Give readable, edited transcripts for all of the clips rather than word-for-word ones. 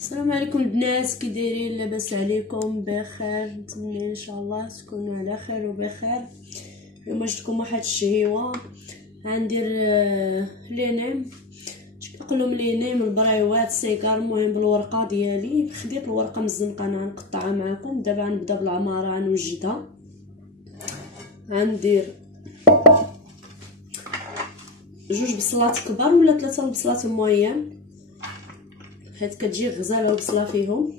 السلام عليكم البنات، كي دايرين؟ لاباس عليكم؟ بخير؟ نتمنى ان شاء الله تكونوا على خير وبخير. اليوم جبتكم واحد الشهيوه. غندير لينيم، كنقول لينيم البريوات سيكار، المهم بالورقه ديالي. خديت الورقه مزنقه انا غنقطعها معكم. دابا غنبدا بالعماره، غنوجدها. غندير 2 بصلات كبار ولا 3 بصلات موين، حيت كتجي غزاله البصله فيهم.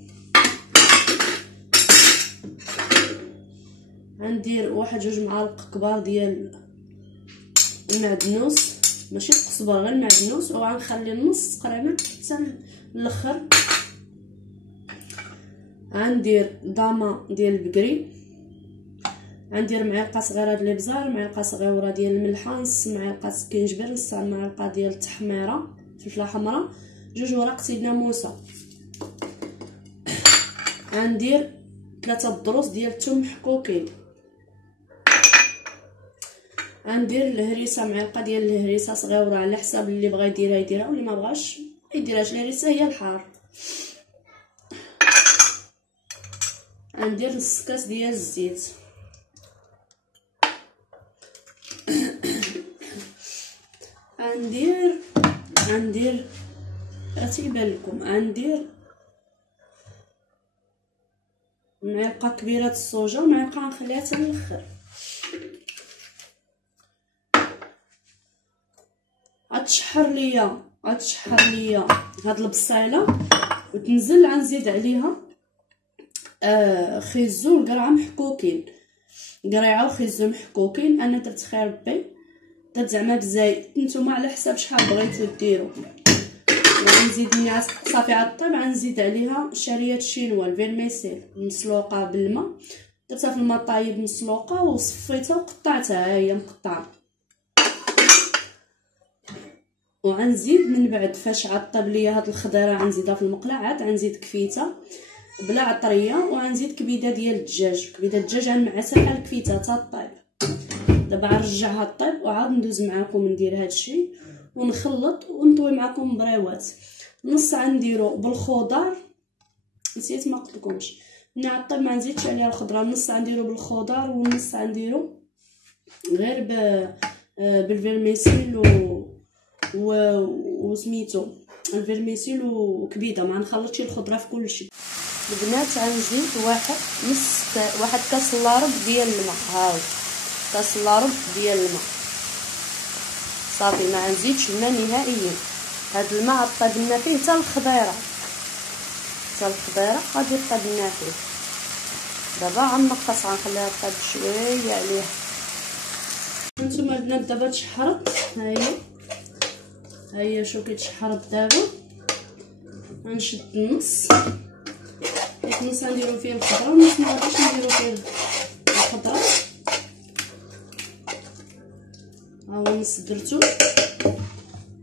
غندير 1-2 معالق كبار ديال المعدنوس، ماشي القزبر، غير المعدنوس، وغنخلي النص تقريبا حتى الاخر. غندير ضامه ديال البقري، غندير معلقه صغيره ديال الابزار، معلقه صغيره ديال الملحه، نص معلقه كنجبر، نص معلقه ديال التحميره فلفله حمراء، 2 ورق ناموسه. غندير 3 ضروس ديال الثوم محكوكين. غندير الهريسه، معلقه ديال الهريسه صغيره على حساب اللي بغى يديرها يديرها، واللي ما بغاش ما يديرهاش. الهريسه هي الحار. غندير نص كاس ديال الزيت. غندير تيبان لكم، غندير معلقه كبيره الصوجه، ومعلقه نخليها حتى الاخر. غتشحر ليا هاد البصيله، وتنزل غنزيد عليها خيزو القرعه محكوكين، قريعه وخيزو محكوكين. انا درت خير ربي، درت زعما بزايد، نتوما على حساب شحال بغيتو ديروا. وغنزيد ملي صافي غطيب غنزيد عليها شعريه الشينوا الفيرميسيل مسلوقه بالماء. درتها في الماء طايب مسلوقه وصفيتها وقطعتها، ها هي مقطعه. وغنزيد من بعد فاش عطب ليا هاد الخضيره غنزيدها في المقله، عاد غنزيد كفيته بلا عطريه، وغنزيد كبيده ديال الدجاج. كبيده الدجاج غنمعسها بحال الكفيته حتى طيب. دابا غنرجعها طيب وعاد ندوز معكم ندير هادشي ونخلط ونطوي معكم بريوات. نص غنديرو بالخضار، نسيت ما قلتلكمش، ملي عطيب ما نزيدش عليها الخضره. نص غنديرو بالخضار والنص غنديرو غير بالفيرميسيل وسميتو الفيرميسيل وكبيده. ما نخلطش الخضره في كلشي. البنات غنزيد واحد كاس الا ربع ديال الماء. هاو كاس الا ربع ديال الماء صافي، ما نزيدش الماء نهائيا. هاد الماء عطبنا فيه حتى الخضيره غادي طبنا فيه. دابا غنقص، غنخليها طيب شويه عليها. هانتوما البنات دابا تشحرت، ها هي شوف كيتشحرت. دابا غنشد النص، ديك النص غنديرو فيه الخضره والنص ما غاديش نديرو فيه الخضره. ها هو النص درتو.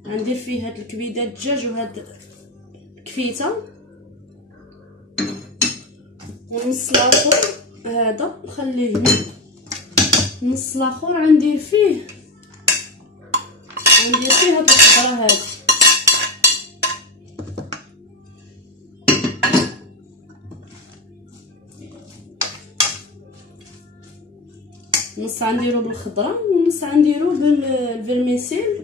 غندير فيه هاد الكبيده الدجاج وهاد الكفيته، والنص الاخر هذا نخليه هنا. النص الاخر غندير فيه هاد الخضره هادي. نص غنديرو بالخضره ونص غنديرو بالفيرميسيل.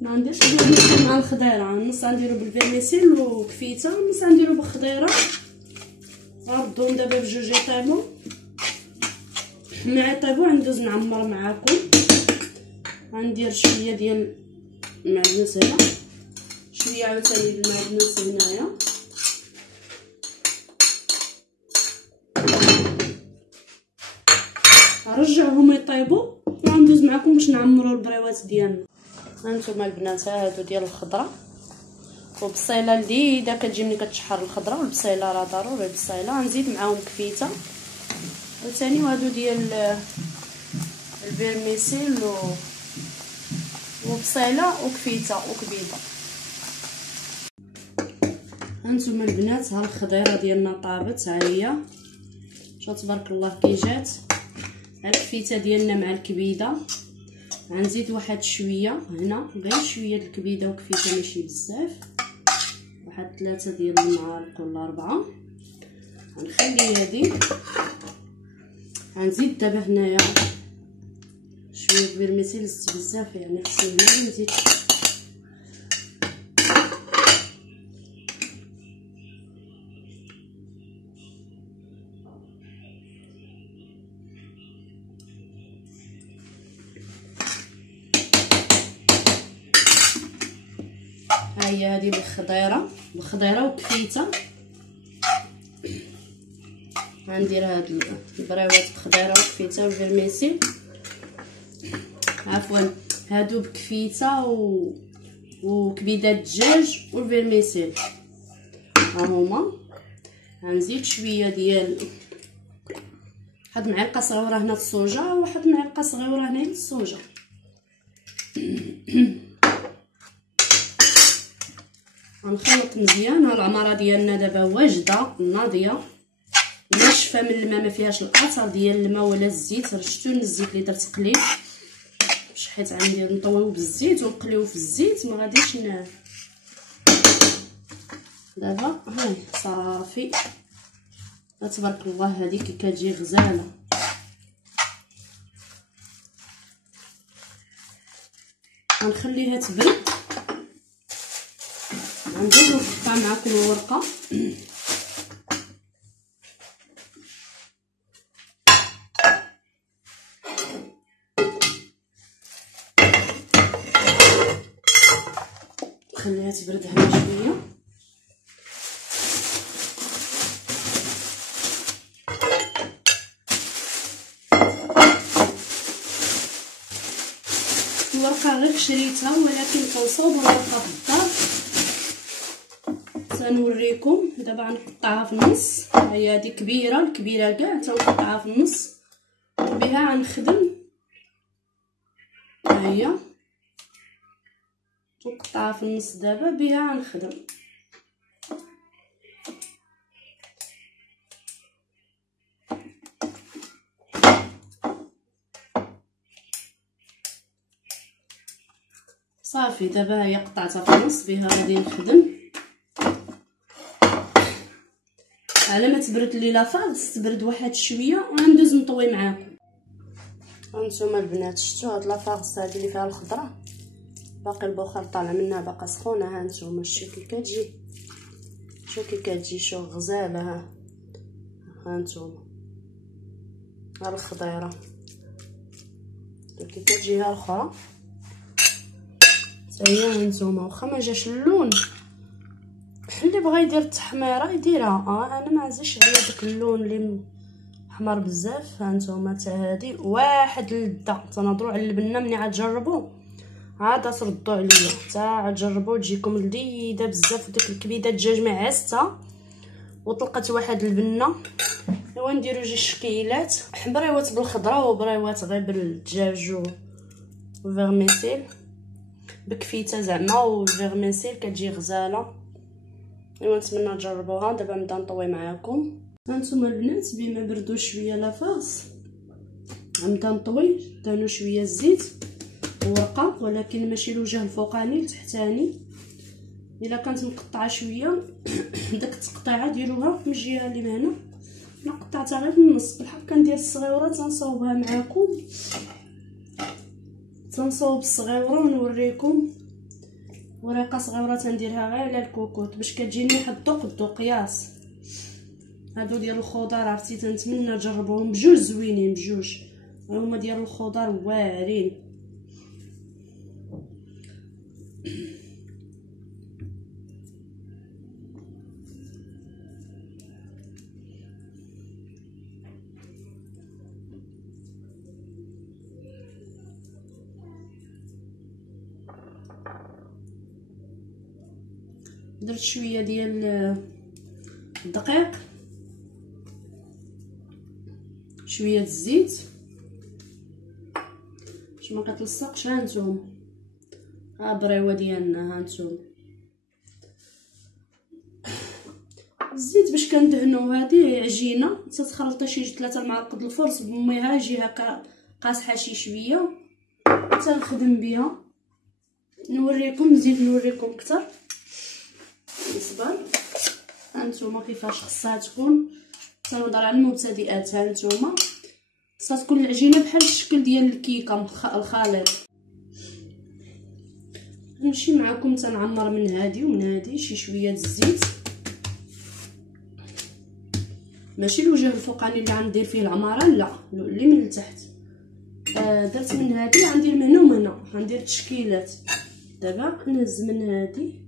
ما نديرش الفيرميسيل مع الخضيره، نص غنديرو بالفيرميسيل وكفيته، نص غنديرو بالخضيره. غنردهم دابا بجوج يطيبو. ملي يطيبو غندوز نعمر معاكم. غندير شويه ديال المعدنوس هنا، شويه عاوتاني ديال المعدنوس هنايا. نرجعهم يطيبوا وغندوز معكم باش نعمروا البريوات ديالنا. هانتوما البنات هادو ديال الخضره وبصيله لذيذه كتجي ملي كتشحر الخضره والبصيله، راه ضروري البصيله. غنزيد معاهم كفيته وثاني، وهادو ديال الفيرميسيل وبصيله وكفيته وكبيده. هانتوما البنات ها الخضيره ديالنا طابت، ها هي شوف تبارك الله كي جات. ها الكفيته ديالنا مع الكبيده. غنزيد واحد شويه هنا، غير شويه د الكبيده وكفيته، ماشي بزاف. واحد 3 ديال المعالق ولا 4. غنخلي هادي. غنزيد دابا هنايا شويه فيرميسيل، زدت بزاف يعني خصني هنا نزيد. ها هي هذه الخضيره وكفيته. غندير هاد البريوات بخضيره وكفيته والفيرميسيل، عفوا هادو بكفيته وكبيده الدجاج والفيرميسيل ها هما. غنزيد شويه ديال واحد معلقه صغيره هنا الصوجه وواحد معلقه صغيره هنا الصوجه. غنخلط مزيان. ها العماره ديالنا دابا واجده ناضيه ناشفه من الماء، ما فيهاش الاثر ديال الماء ولا الزيت. رشتو الزيت اللي درت قليل باش حيت غندير نطويو بالزيت ونقليو في الزيت ما غاديش دابا هاي صافي تبارك الله. هذه كي كتجي غزاله. غنخليها تبرد. غندير نقطع معكم الورقه. خليها تبرد هنا شويه. الورقه غير شريتها ولكن كنصوب الورقه في الدار. سنوريكم دابا. غنقطعها في النص. هي هذه كبيره كاع تنقطعها في النص وبها غنخدم. ها هي نقطعها في النص دابا بها غنخدم. صافي دابا هي قطعتها في النص بها غادي نخدم. على ما تبرد لي لافاغ تبرد واحد شويه وغندوز نطوي معاكم. هانتوما البنات شفتوا هاد لافاغ هادي اللي فيها الخضره باقي البخار طالع منها باقا سخونه. هانتوما شتو كي كتجي، شو كي كتجي شو غزاله. هانتوما ها الخضيره كي كتجي ها الاخرى حتى هي. هانتوما واخا ما جاش اللون اللي بغا يدير التحميره يديرها. انا ما عزيزش عليا داك اللون اللي احمر بزاف. هانتوما حتى هادي واحد اللذه. تنهضروا على البنه ملي غتجربوا عاد تردوا عليا حتى غتجربوا تجيكم لذيذه بزاف. ديك الكبيده الدجاج معزتها وطلقت واحد البنه. ايوا نديرو جوج شكيلات، بريوات بالخضره وبريوات غير بالدجاج وفيرميسيل بكفيته زعما والفيرميسيل كتجي غزاله. ايوا نتمنى تجربوها. دابا نبدا نطوي معاكم. هانتوما البنات بما بردوا شويه لافاس غنبدا نطوي. دانو شويه الزيت ورقه ولكن ماشي الوجه الفوقاني التحتاني. الا كانت مقطعه شويه داك التقطيعه ديروها من الجهه اللي من هنا. انا قطعتها غير في النص بالحق. كندير الصغيره تنصاوبها معاكم. تنصاوب الصغيره ونوريكم. ورقه صغيره تنديرها غير على الكوكوط باش كتجيني واحد الذوق قياس. هادو ديال الخضار عرفتي تنتمنى تجربوهم بجوج زوينين بجوج. هما ديال الخضار واعرين. درت شويه ديال الدقيق شويه الزيت باش ما كتلصقش. هانتوما ها بريوه ديالنا. هانتوما الزيت باش كندهنو. هذه عجينه تتخلطي شي 3 معالق د الفرص بميها جهه قاصحه شي شويه تنخدم بها. نوريكم نزيد نوريكم اكثر. اصبر هانتوما كيفاش خصها تكون. تنهضر على المبتدئات. هانتوما خصها تكون العجينه بحال الشكل ديال الكيكه الخليط. نمشي معكم تنعمر من هادي ومن هادي شي شويه الزيت، ماشي الوجه الفوقاني اللي غندير فيه العماره، لا اللي من التحت. درت من هادي غندير من هنا ومن هنا، غندير تشكيلات. دابا نهز من هادي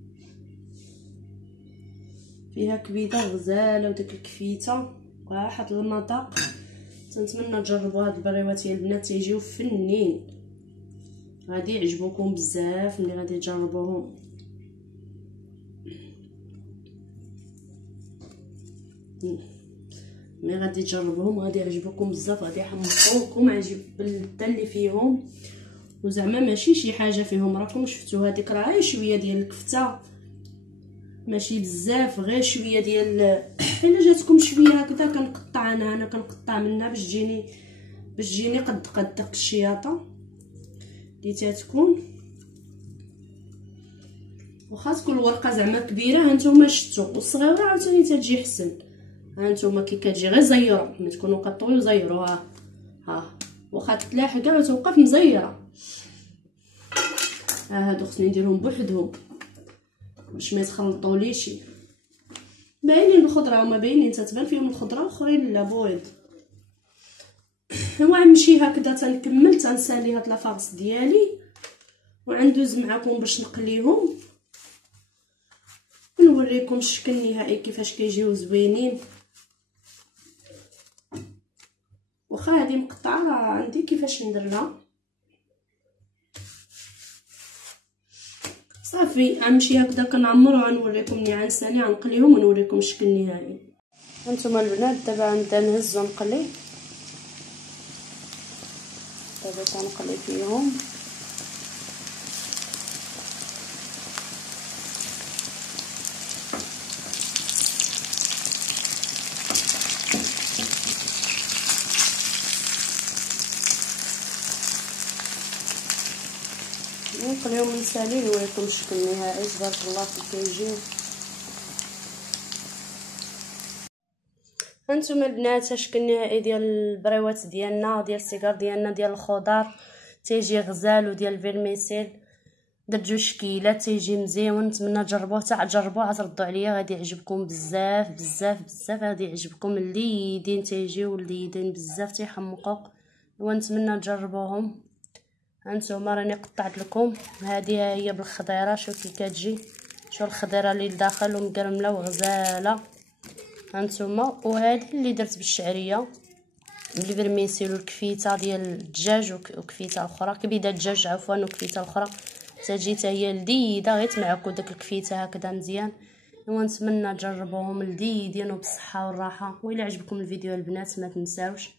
فيها كبيده غزاله وداك الكفيته واحد المذاق. تنتمنى تجربوا هاد البريوات يا البنات، تيجيو فنين، غادي يعجبوكم بزاف ملي غادي تجربوهم. ملي غادي تجربوهم غادي يعجبوكم بزاف، غادي يحمقوكم عجب باللذه اللي فيهم. وزعما ماشي شي حاجه فيهم، راكم شفتوا هذيك راه غير شويه ديال الكفته، ماشي بزاف، غير شويه ديال الا جاتكم شويه هكذا كنقطع انا كنقطع منها باش تجيني قد داك الشياطه اللي تتكون. واخا تكون الورقه زعما كبيره هانتوما شفتوا، والصغيره عاوتاني تجي حسن. هانتوما كي كتجي غير زيروا، ملي تكونوا كطويو زيروها. ها واخا تلاحق كاع وتوقف مزيره. هادو خصني نديرهم بوحدهم باش ما يتخلطوليش. باينين الخضره هما باينين، تتبان فيهم الخضره واخرين لا بويض. ونمشي هكذا تنكمل تنسالي هاد لافاغس ديالي وغندوز معكم باش نقليهم ونوريكم الشكل النهائي كيفاش كيجيو زوينين. واخا هادي مقطعه عندي كيفاش ندير لها. صافي غنمشي هكذا كنعمر وغنوريكم ملي غنسالي غنقليهم ونوريكم الشكل النهائي. هانتوما البنات دابا غنبدا نهز ونقلي. دابا تنقلي فيهم نقليهم ونسالي نوريكم الشكل النهائي. تبارك الله كيجيو. هانتوما البنات الشكل النهائي ديال البريوات ديالنا، ديال السيكار ديالنا، ديال الخضر تيجي غزال وديال الفيرميسيل. درت جوج شكيلات تيجي مزيون. نتمنى تجربوه، تجربوه تردوا عليا غادي يعجبكم بزاف بزاف بزاف. غادي يعجبكم الليدين تيجيو الليدين بزاف تيحمقوا، ونتمنى تجربوهم. هانتوما راني قطعت لكم هذه هي بالخضيره. شوفوا كي كتجي، شوفوا الخضيره اللي لداخل ومقرمله وغزاله. هانتوما وهذه اللي درت بالشعريه بالفرميسيل والكفيته ديال الدجاج وكفيته اخرى، كبيده الدجاج عفوا وكفيته اخرى تجي حتى هي لذيذه. غير تمعكوا داك الكفيته هكذا مزيان. ونتمنى تجربوهم لذيذين وبالصحه والراحه. وإلا عجبكم الفيديو البنات ما تنساوش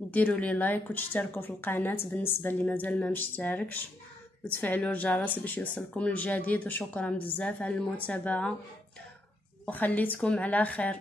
ديروا لي لايك وتشتركوا في القناه بالنسبه اللي مازال ما مشتركش، وتفعلوا الجرس باش يوصلكم الجديد. وشكرا بزاف على المتابعه وخليتكم على خير.